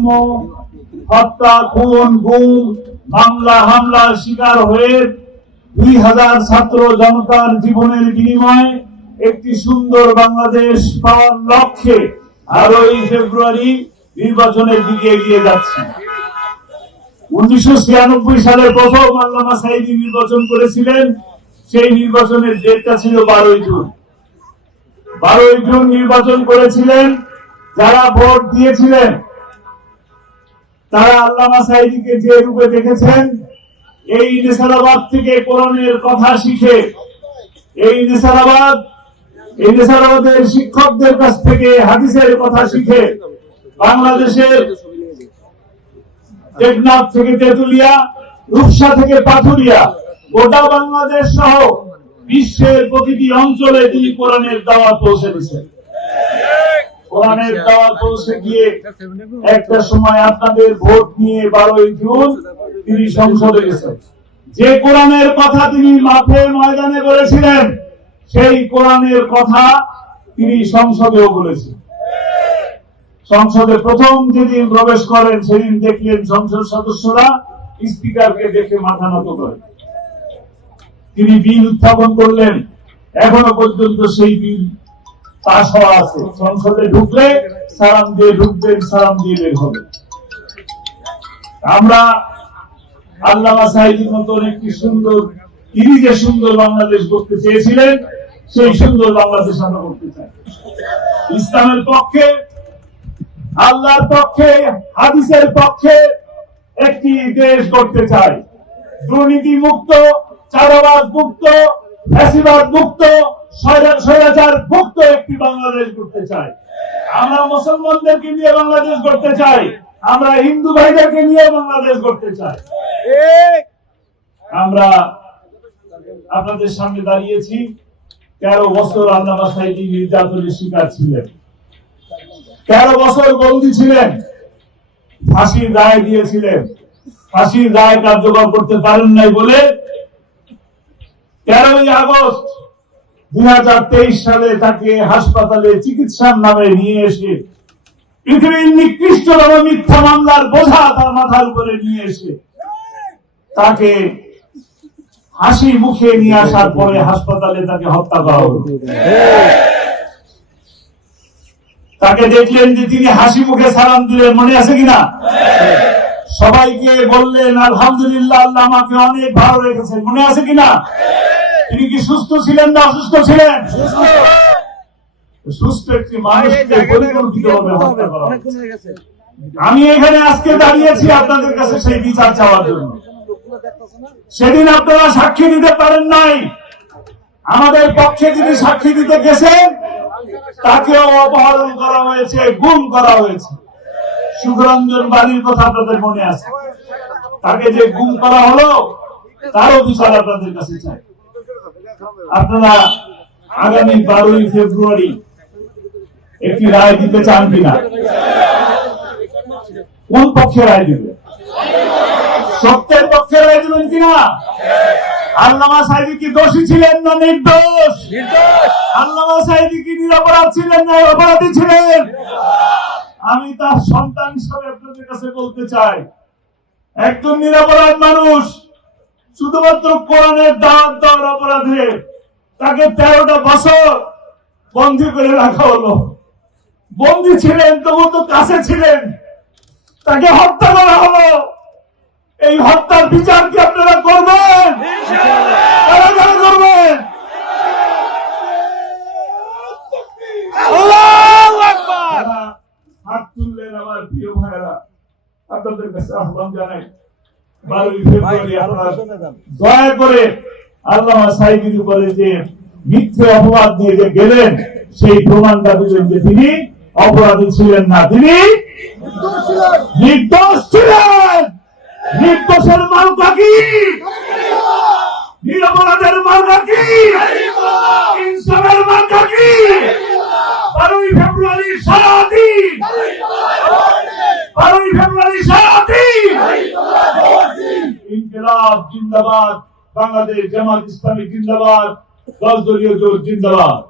বৈষম্য, হত্যা, খুন, গুম, মামলা হামলার শিকার হয়ে 2000 ছাত্র জনতার জীবনের বিনিময়ে একটি সুন্দর বাংলাদেশ পাওয়ার লক্ষ্যে 8ই ফেব্রুয়ারি নির্বাচনের দিকে এগিয়ে যাচ্ছি। 1996 সালে প্রথম আল্লামা সাঈদী নির্বাচন করেছিলেন। সেই নির্বাচনের ডেটটা ছিল 12ই জুন। 12ই জুন নির্বাচন করেছিলেন। যারা ভোট দিয়েছিলেন তারা আল্লামা সাঈদীকে যে রূপে দেখেছেন, এই নেসারাবাদ থেকে কোরআনের কথা শিখে, এই নেসারাবাদের শিক্ষকদের কাছ থেকে হাদিসের কথা শিখে, বাংলাদেশের টেকনাফ থেকে তেতুলিয়া, রূপসা থেকে পাথুরিয়া, গোটা বাংলাদেশ সহ বিশ্বের প্রতিটি অঞ্চলে তিনি কোরআনের দাওয়াত পৌঁছে দিয়েছেন। কোরআনের দাওয়াত পৌঁছে গিয়ে একটা সময় আপনাদের ভোট নিয়ে 12ই জুন তিনি সংসদে গেছেন। যে কোরআনের কথা তিনি মাঠে ময়দানে বলেছিলেন, সেই কোরআনের কথা তিনি সংসদেও বলেছেন। সংসদে প্রথম যেদিন প্রবেশ করেন, সেদিন দেখলেন সংসদ সদস্যরা স্পিকারকে দেখে মাথা নত করেন। তিনি বিল উত্থাপন করলেন। এখনো পর্যন্ত সেই বিল পাস হওয়া আছে। সংসদে ঢুকলে সালাম দিয়ে ঢুকবেন, সালাম দিয়ে বের হবেন। আমরা আল্লামা সাঈদীর মতন একটি সুন্দর, তিনি যে সুন্দর বাংলাদেশ করতে চেয়েছিলেন, সেই সুন্দর বাংলাদেশ আমরা করতে চাই। ইসলামের পক্ষে, আল্লাহর পক্ষে, হাদিসের পক্ষে একটি দেশ করতে চাই। দুর্নীতি মুক্ত, চাঁদাবাজ মুক্ত, ফ্যাসিবাদ মুক্ত, স্বৈরাচার মুক্ত একটি বাংলাদেশ করতে চাই। আমরা মুসলমানদেরকে নিয়ে বাংলাদেশ করতে চাই। আমরা হিন্দু ভাইদেরকে নিয়ে বাংলাদেশ করতে চাই। আমরা আপনাদের সামনে দাঁড়িয়েছি। 13 বছর আল্লামা সাঈদী নির্যাতনের শিকার ছিলেন। 13 বছর বন্দী ছিলেন। ফাঁসির রায় দিয়েছিলেন। ফাঁসির রায় কার্যকর করতে পারেন নাই বলে 13ই আগস্ট 2023 সালে তাকে হাসপাতালে চিকিৎসার নামে নিয়ে এসে, পৃথিবীর নিকৃষ্টতম মিথ্যা মামলার বোঝা তার মাথার উপরে নিয়ে এসে তাকে হাসি মুখে নিয়ে আসার পরে হাসপাতালে তাকে হত্যা করা হলো। তাকে দেখলেন যে তিনি হাসি মুখে সালাম দিলেন, মনে আছে কিনা? সবাইকে বললেন আলহামদুলিল্লাহ, আল্লাহ আমাকে অনেক ভালো রেখেছেন, মনে আছে কিনা? তিনি কি সুস্থ ছিলেন না অসুস্থ ছিলেন? সুস্থ একটি মানুষকে পরিকল্পিতভাবে হত্যা করা হয়েছে। আমি এখানে আজকে দাঁড়িয়েছি আপনাদের কাছে সেই বিচার চাওয়ার জন্য। সেদিন আপনারা সাক্ষী দিতে পারেন নাই। আমাদের পক্ষে যিনি সাক্ষী দিতে গেছেন, তাকেও অপহরণ করা হয়েছে, গুম করা হয়েছে। সুখরঞ্জন বাড়ির কথা আপনাদের মনে আছে। তাকে যে গুম করা হলো, তারও বিচার আপনাদের কাছে চাই। আপনারা আগামী 12ই ফেব্রুয়ারি একটি রায় দিতে চান কিনা? কোন পক্ষে রায় দিবে? সত্যের পক্ষে রায় দিবেন কিনা? আল্লামা সাঈদী কি দোষী ছিলেন না নির্দোষ? আল্লামা সাঈদী কি নিরপরাধ ছিলেন না অপরাধী ছিলেন? আমি তার সন্তান হিসাবে আপনাদের কাছে বলতে চাই, একজন নিরপরাধ মানুষ শুধুমাত্র কোরআনের দাওয়াত দেওয়ার অপরাধে তাকে 13টা বছর বন্দী করে রাখা হলো। বন্দী ছিলেন, তবু তো কাছে ছিলেন, তাকে হত্যা করা হলো। এই হত্যার বিচার কি আপনারা করবেন? করবেন? হাত তুললেন আমার প্রিয় ভাইয়েরা, আপনাদের কাছে আহ্বান জানাই, 12ই ফেব্রুয়ারি আপনারা দয়া করে আল্লামা সাঈদীর উপরে যে মিথ্যে অপবাদ দিয়ে যে গেলেন, সেই প্রমাণটা দিলেন যে তিনি অপরাধী ছিলেন না, তিনি নির্দোষ ছিলেন। নির্দোষের মার্কা কি? নিরপরাধের মার্কা কি? ইনসাফের মার্কা কি? 12ই ফেব্রুয়ারি সারাদিন, 12ই ফেব্রুয়ারি সারাদিন ইনকিলাব জিন্দাবাদ, বাংলাদেশ জামাত ইসলামী জিন্দাবাদ, 10 দলীয় জোট জিন্দাবাদ।